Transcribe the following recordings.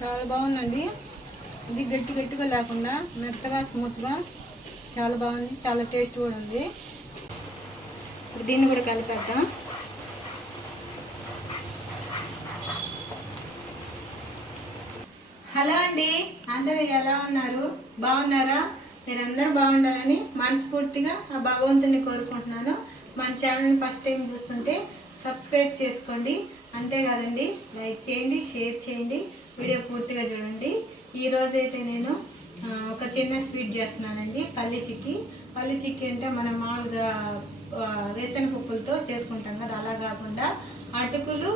చాలా బాగుందండి. ఇది గట్టిగా లేకుండా మెత్తగా స్మూత్గా చాలా బాగుంది. చాలా టేస్ట్ కూడా ఉంది. దీన్ని కూడా కలిపేద్దాం. హలో అండి, అందరూ ఎలా ఉన్నారు? బాగున్నారా? మీరందరూ బాగుండాలని మనస్ఫూర్తిగా ఆ భగవంతుని కోరుకుంటున్నాను. మన ఛానల్ని ఫస్ట్ టైం చూస్తుంటే సబ్స్క్రైబ్ చేసుకోండి. అంతేకాదండి, లైక్ చేయండి, షేర్ చేయండి, వీడియో పూర్తిగా చూడండి. ఈరోజైతే నేను ఒక చిన్న స్వీట్ చేస్తున్నానండి. పల్లి చిక్కీ అంటే మనం మామూలుగా వేసిన పప్పులతో చేసుకుంటాం కదా, అలా కాకుండా అటుకులు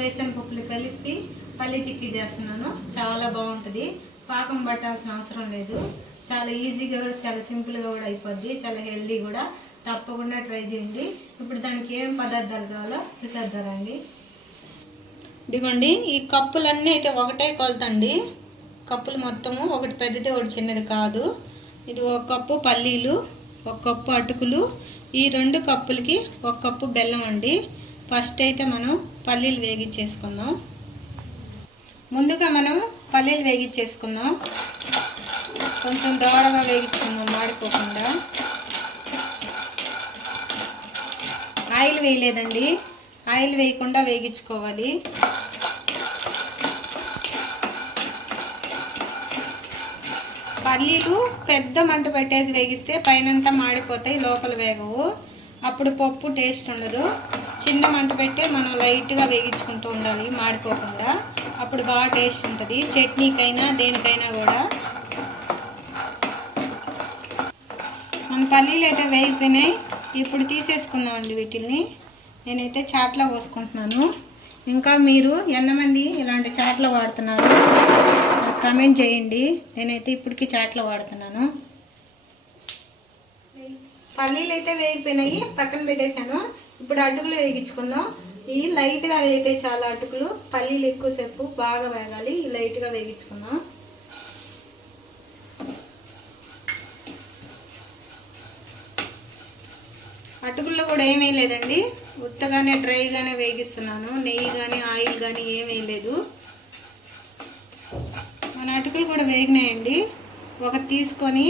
వేసిన పప్పులు కలిపి పల్లి చిక్కీ చేస్తున్నాను. చాలా బాగుంటుంది. పాకం పట్టాల్సిన అవసరం లేదు. చాలా ఈజీగా కూడా, చాలా సింపుల్గా కూడా అయిపోద్ది. చాలా హెల్దీ కూడా. తప్పకుండా ట్రై చేయండి. ఇప్పుడు దానికి ఏం పదార్థాలు కావాలో చూసేద్దారండి. ఇదిగోండి, ఈ కప్పులన్నీ అయితే ఒకటే కొలతండి. కప్పులు మొత్తము ఒకటి పెద్దది ఒకటి చిన్నది కాదు. ఇది 1 కప్పు పల్లీలు, 1 కప్పు అటుకులు, ఈ 2 కప్పులకి 1 కప్పు బెల్లం అండి. ఫస్ట్ అయితే మనం పల్లీలు వేగించేసుకుందాం. ముందుగా మనం పల్లీలు వేగించేసుకుందాం. కొంచెం దోరగా వేగించుకుందాం, మాడిపోకుండా. ఆయిల్ వేయలేదండి, ఆయిల్ వేయకుండా వేగించుకోవాలి. పల్లీలు పెద్ద మంట పెట్టేసి వేగిస్తే పైనంతా మాడిపోతాయి, లోపల వేగవు. అప్పుడు పప్పు టేస్ట్ ఉండదు. చిన్న మంట పెట్టి మనం లైట్గా వేగించుకుంటూ ఉండాలి, మాడిపోకుండా. అప్పుడు బాగా టేస్ట్ ఉంటుంది, చట్నీకైనా దేనికైనా కూడా. మన పల్లీలు అయితే వేగిపోయినాయి. ఇప్పుడు తీసేసుకుందామండి వీటిని. నేనైతే చాట్లో పోసుకుంటున్నాను. ఇంకా మీరు ఎంతమంది ఇలాంటి చాట్లో వాడుతున్నారు కామెంట్ చేయండి. నేనైతే ఇప్పటికీ చాట్లో వాడుతున్నాను. పల్లీలు అయితే వేగిపోయినాయి, పక్కన పెట్టేశాను. ఇప్పుడు అటుకులు వేగించుకుందాం. ఈ లైట్గా వేగితే చాలా అటుకులు. పల్లీలు ఎక్కువసేపు బాగా వేగాలి. ఈ లైట్గా వేగించుకుందాం. అటుకుల్లో కూడా ఏమీ లేదండి, ఉత్తగానే డ్రైగానే వేగిస్తున్నాను. నెయ్యి కానీ ఆయిల్ కానీ ఏమీ వేయలేదు. మన అటుకులు కూడా వేగినాయండి. ఒకటి తీసుకొని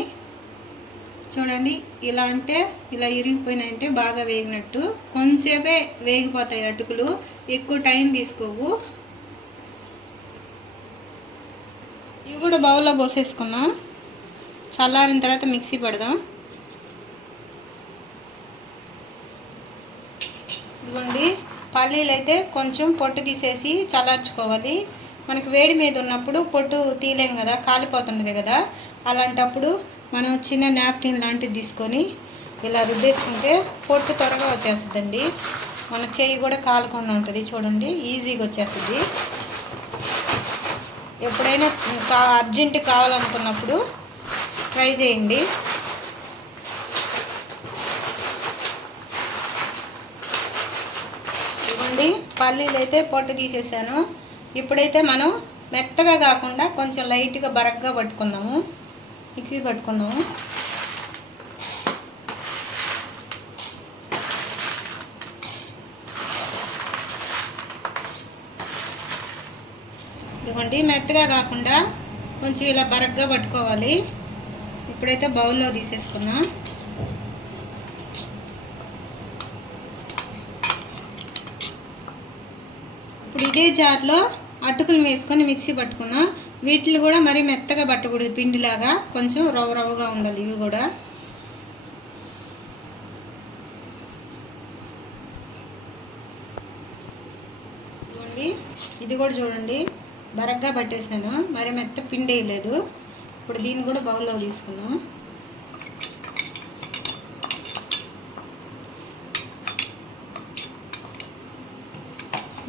చూడండి, ఇలా అంటే ఇలా ఇరిగిపోయినాయంటే బాగా వేగినట్టు. కొంచెంసేపే వేగిపోతాయి అటుకులు, ఎక్కువ టైం తీసుకోవు. ఇవి కూడా బౌల్లో పోసేసుకున్నాం. చల్లారిన తర్వాత మిక్సీ పెడదాం. ఇదిగోండి, పల్లీలు అయితే కొంచెం పొట్టు తీసేసి చల్లార్చుకోవాలి. మనకి వేడి మీద ఉన్నప్పుడు పొట్టు తీయలేం కదా, కాలిపోతుంటుంది కదా. అలాంటప్పుడు మనం చిన్న నాప్కిన్ లాంటిది తీసుకొని ఇలా రుద్దేసుకుంటే పొట్టు త్వరగా వచ్చేస్తుందండి. మన చెయ్యి కూడా కాలకుండా ఉంటుంది. చూడండి, ఈజీగా వచ్చేస్తుంది. ఎప్పుడైనా అర్జెంట్ కావాలనుకున్నప్పుడు ట్రై చేయండి. ఇదిగోండి, పల్లీలు అయితే పొట్టు తీసేసాను. ఇప్పుడైతే మనం మెత్తగా కాకుండా కొంచెం లైట్గా బరగ్గా పట్టుకుందాము, మిక్సీ పట్టుకుందాము. ఇదిగోండి, మెత్తగా కాకుండా కొంచెం ఇలా బరగ్గా పట్టుకోవాలి. ఇప్పుడైతే బౌల్లో తీసేసుకున్నాం. ఇప్పుడు ఇదే జార్లో అటుకులు వేసుకొని మిక్సీ పట్టుకున్నాం. వీటిని కూడా మరీ మెత్తగా పట్టకూడదు, పిండిలాగా కొంచెం రవ్వగా ఉండాలి. ఇవి కూడా చూడండి, ఇది కూడా చూడండి బరగ్గా పట్టేసాను, మరి మెత్త పిండి వేయలేదు. ఇప్పుడు దీన్ని కూడా బౌల్లో తీసుకున్నాం.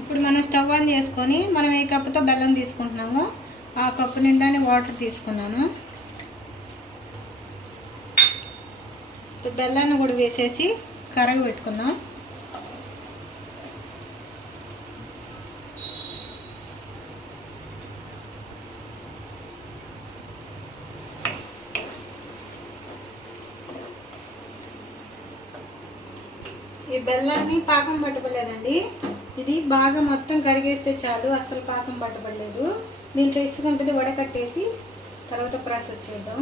ఇప్పుడు మనం స్టవ్ ఆన్ చేసుకొని మనం ఏ కప్పుతో బెల్లం తీసుకుంటున్నామో ఆ కప్పు నిండానే వాటర్ తీసుకున్నాను. బెల్లాన్ని కూడా వేసేసి కరగబెట్టుకున్నాం. ఈ బెల్లాన్ని పాకం పట్టుకోలేదండి, ఇది బాగా మొత్తం కరిగేస్తే చాలు, అసలు పాకం పట్టబడలేదు. దీంట్లో ఇసుక ఉంటుంది, వడకట్టేసి తర్వాత ప్రాసెస్ చేద్దాం.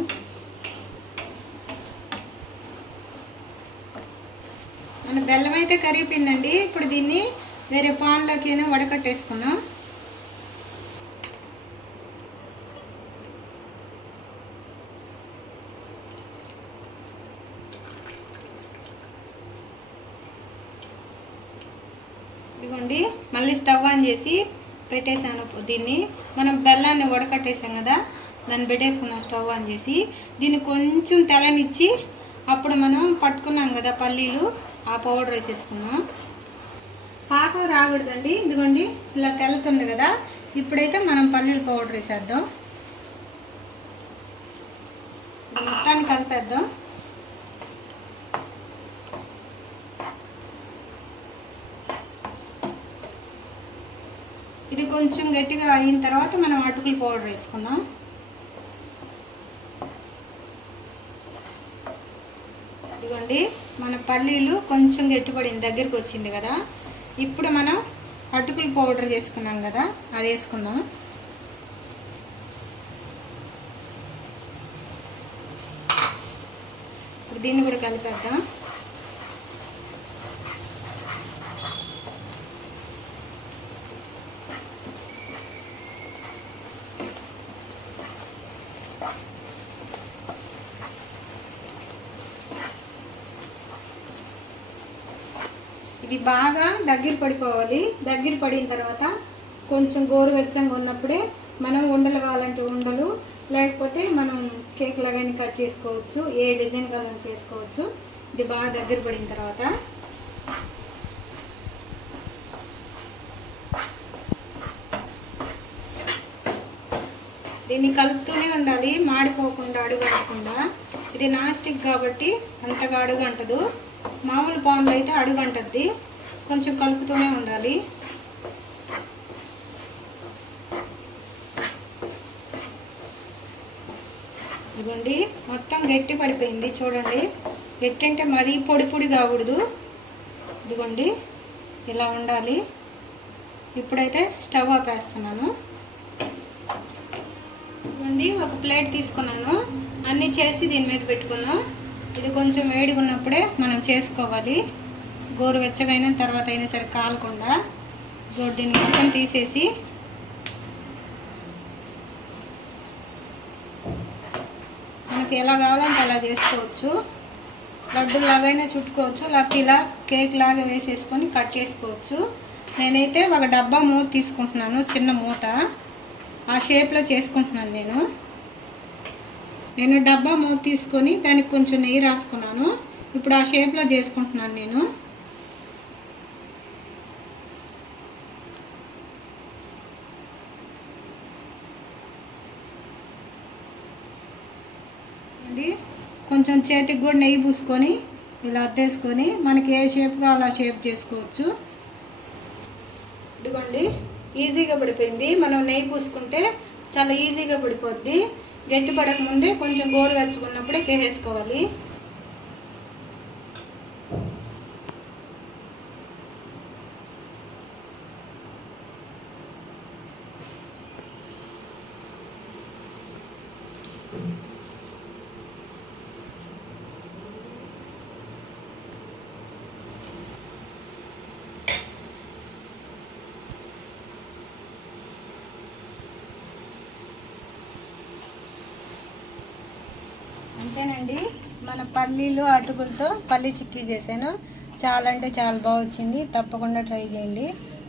మన బెల్లం అయితే కరిగిపోయిందండి. ఇప్పుడు దీన్ని వేరే పాన్లోకి వడకట్టేసుకున్నాం. ఇదిగోండి, మళ్ళీ స్టవ్ ఆన్ చేసి పెట్టేసాను. దీన్ని మనం బెల్లాన్ని వడకట్టేసాం కదా, దాన్ని పెట్టేసుకున్నాం స్టవ్ ఆన్ చేసి. దీన్ని కొంచెం తెల్లనిచ్చి అప్పుడు మనం పట్టుకున్నాం కదా పల్లీలు, ఆ పౌడర్ వేసేసుకున్నాం. పాకం రాకూడదండి. ఇదిగోండి ఇలా తెల్లుతుంది కదా, ఇప్పుడైతే మనం పల్లీల పౌడర్ వేసేద్దాం. మొత్తాన్ని కలిపేద్దాం. ఇది కొంచెం గట్టిగా అయిన తర్వాత మనం అటుకుల పౌడర్ వేసుకుందాం. ఇదిగోండి, మన పల్లీలు కొంచెం గట్టిపడింది, దగ్గరికి వచ్చింది కదా. ఇప్పుడు మనం అటుకుల పౌడర్ చేసుకున్నాం కదా, అది వేసుకుందాం. ఇప్పుడు దీన్ని కూడా కలిపేద్దాం. ఇది బాగా దగ్గర పడిపోవాలి. దగ్గర పడిన తర్వాత కొంచెం గోరువెచ్చంగా ఉన్నప్పుడే మనం ఉండలు కావాలంటే ఉండలు, లేకపోతే మనం కేక్ లాగానే కట్ చేసుకోవచ్చు, ఏ డిజైన్ కావాలని చేసుకోవచ్చు. ఇది బాగా దగ్గర పడిన తర్వాత దీన్ని కలుపుతూనే ఉండాలి, మాడిపోకుండా, అడుగంటకుండా. ఇది నాన్ స్టిక్ కాబట్టి అంతగా అడుగంటదు. మామూలు పాన్లో అయితే అడుగంటద్ది, కొంచెం కలుపుతూనే ఉండాలి. ఇదిగోండి, మొత్తం గట్టి పడిపోయింది చూడండి. గట్టి అంటే మరీ పొడి పొడి కాకూడదు. ఇదిగోండి ఇలా ఉండాలి. ఇప్పుడైతే స్టవ్ ఆపేస్తున్నాను. ఇదిగోండి, ఒక ప్లేట్ తీసుకున్నాను, అన్నీ చేసి దీని మీద పెట్టుకున్నాం. ఇది కొంచెం వేడిగా ఉన్నప్పుడే మనం చేసుకోవాలి, గోరువెచ్చగా అయిన తర్వాత అయినా సరే కాలకుండా. దీన్ని మొత్తం తీసేసి మనకి ఎలా కావాలంటే అలా చేసుకోవచ్చు. లడ్డూలాగైనా చుట్టుకోవచ్చు, లేకపోతే ఇలా కేక్ లాగా వేసేసుకొని కట్ చేసుకోవచ్చు. నేనైతే ఒక డబ్బా మూత తీసుకుంటున్నాను, చిన్న మూత, ఆ షేప్లో చేసుకుంటున్నాను. నేను డబ్బా మూత తీసుకొని దానికి కొంచెం నెయ్యి రాసుకున్నాను. ఇప్పుడు ఆ షేప్లో చేసుకుంటున్నాను నేను. కొంచెం చేతికి కూడా నెయ్యి పూసుకొని ఇలా అద్దేసుకొని మనకి ఏ షేప్ కావాలో ఆ షేప్ చేసుకోవచ్చు. ఇదిగోండి, ఈజీగా పడిపోయింది. మనం నెయ్యి పూసుకుంటే చాలా ఈజీగా పడిపోద్ది. గట్టి పడకముందే కొంచెం గోరువెచ్చుకున్నప్పుడే చేసేసుకోవాలి. అంతేనండి, మన పల్లీలు అటుకులతో పల్లీ చిక్కీ చేశాను. చాలా అంటే చాలా బాగా వచ్చింది. తప్పకుండా ట్రై చేయండి.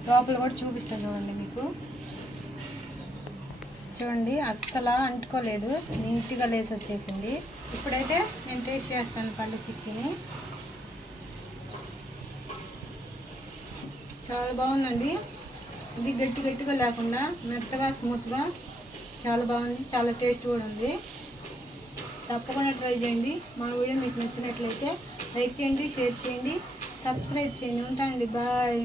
లోపల కూడా చూపిస్తాను చూడండి. మీకు చూడండి, అస్సలు అంటుకోలేదు, నీట్గా లేసి వచ్చేసింది. ఇప్పుడైతే నేను టేస్ట్ చేస్తాను పల్లీ చిక్కీని. చాలా బాగుందండి. ఇది గట్టి గట్టిగా లేకుండా మెత్తగా స్మూత్గా చాలా బాగుంది. చాలా టేస్ట్ కూడా ఉంది. తప్పకుండా ట్రై చేయండి. మా వీడియో మీకు నచ్చినట్లయితే లైక్ చేయండి, షేర్ చేయండి, సబ్స్క్రైబ్ చేయండి. ఉంటానండి, బాయ్.